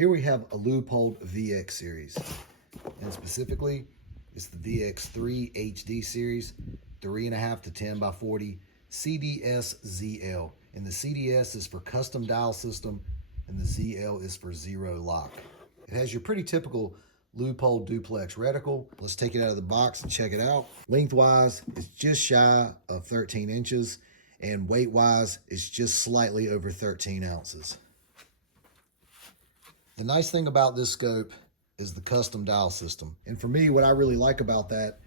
Here we have a Leupold VX series, and specifically, it's the VX3 HD series, 3.5 to 10 by 40 CDS ZL. And the CDS is for custom dial system, and the ZL is for zero lock. It has your pretty typical Leupold duplex reticle. Let's take it out of the box and check it out. Lengthwise, it's just shy of 13 inches, and weight-wise, it's just slightly over 13 ounces. The nice thing about this scope is the custom dial system. And for me, what I really like about that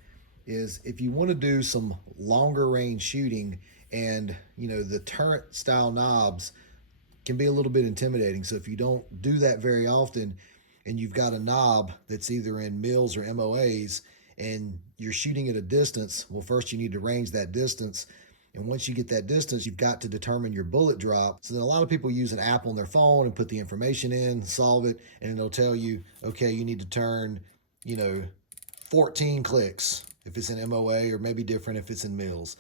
is if you want to do some longer range shooting, and the turret style knobs can be a little bit intimidating. So if you don't do that very often, and you've got a knob that's either in mils or MOAs, and you're shooting at a distance, well, first you need to range that distance. And once you get that distance, you've got to determine your bullet drop. So then a lot of people use an app on their phone and put the information in, solve it, and it'll tell you, okay, you need to turn, 14 clicks if it's in MOA, or maybe different if it's in mils.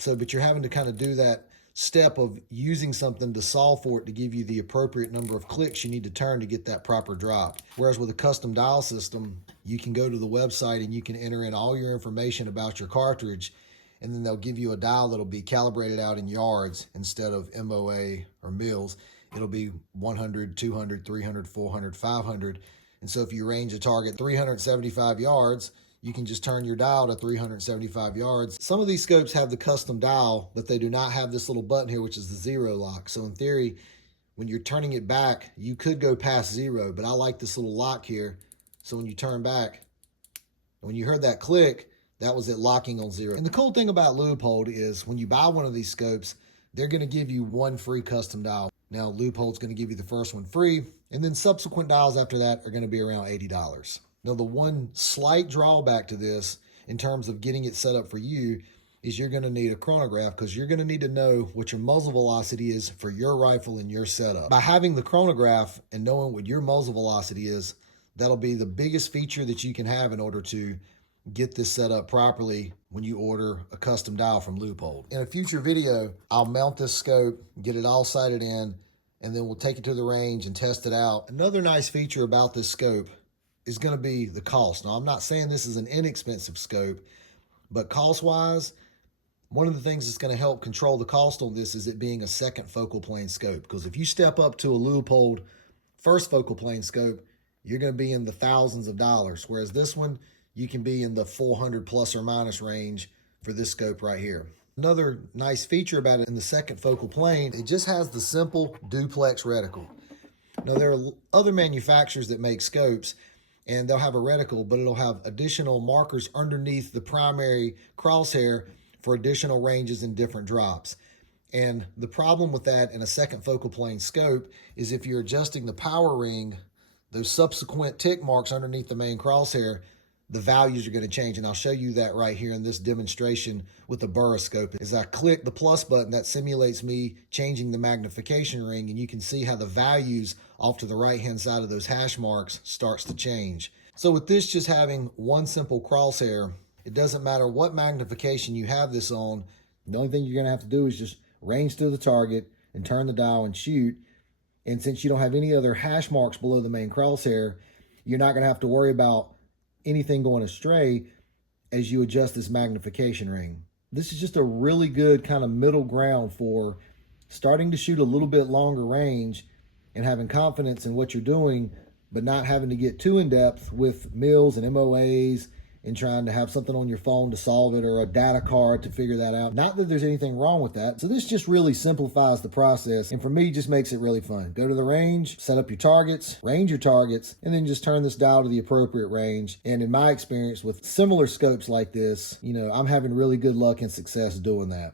So, but you're having to kind of do that step of using something to solve for it to give you the appropriate number of clicks you need to turn to get that proper drop. Whereas with a custom dial system, you can go to the website and you can enter in all your information about your cartridge, and then they'll give you a dial that'll be calibrated out in yards instead of MOA or mils. It'll be 100, 200, 300, 400, 500. And so if you range a target 375 yards, you can just turn your dial to 375 yards. Some of these scopes have the custom dial, but they do not have this little button here, which is the zero lock. So in theory, when you're turning it back, you could go past zero, but I like this little lock here. So when you turn back, when you heard that click, that was it locking on zero. And the cool thing about Leupold is when you buy one of these scopes, they're gonna give you one free custom dial. Now, Leupold's gonna give you the first one free, and then subsequent dials after that are gonna be around $80. Now, the one slight drawback to this in terms of getting it set up for you is you're gonna need a chronograph, because you're gonna need to know what your muzzle velocity is for your rifle and your setup. By having the chronograph and knowing what your muzzle velocity is, that'll be the biggest feature that you can have in order to get this set up properly when you order a custom dial from Leupold. In a future video, I'll mount this scope, get it all sighted in, and then we'll take it to the range and test it out. Another nice feature about this scope is going to be the cost. Now, I'm not saying this is an inexpensive scope, but cost-wise, one of the things that's going to help control the cost on this is it being a second focal plane scope. Because if you step up to a Leupold first focal plane scope, you're going to be in the thousands of dollars, whereas this one, you can be in the 400 plus or minus range for this scope right here. Another nice feature about it in the second focal plane, it just has the simple duplex reticle. Now, there are other manufacturers that make scopes, and they'll have a reticle, but it'll have additional markers underneath the primary crosshair for additional ranges and different drops. And the problem with that in a second focal plane scope is if you're adjusting the power ring, those subsequent tick marks underneath the main crosshair, the values are going to change. And I'll show you that right here in this demonstration with the buroscope. As I click the plus button, that simulates me changing the magnification ring, and you can see how the values off to the right-hand side of those hash marks starts to change. So with this just having one simple crosshair, it doesn't matter what magnification you have this on. The only thing you're going to have to do is just range to the target and turn the dial and shoot. And since you don't have any other hash marks below the main crosshair, you're not going to have to worry about anything going astray as you adjust this magnification ring. This is just a really good kind of middle ground for starting to shoot a little bit longer range and having confidence in what you're doing, but not having to get too in depth with mils and MOAs and trying to have something on your phone to solve it, or a data card to figure that out. Not that there's anything wrong with that. So this just really simplifies the process, and for me, just makes it really fun. Go to the range, set up your targets, range your targets, and then just turn this dial to the appropriate range. And in my experience with similar scopes like this, I'm having really good luck and success doing that.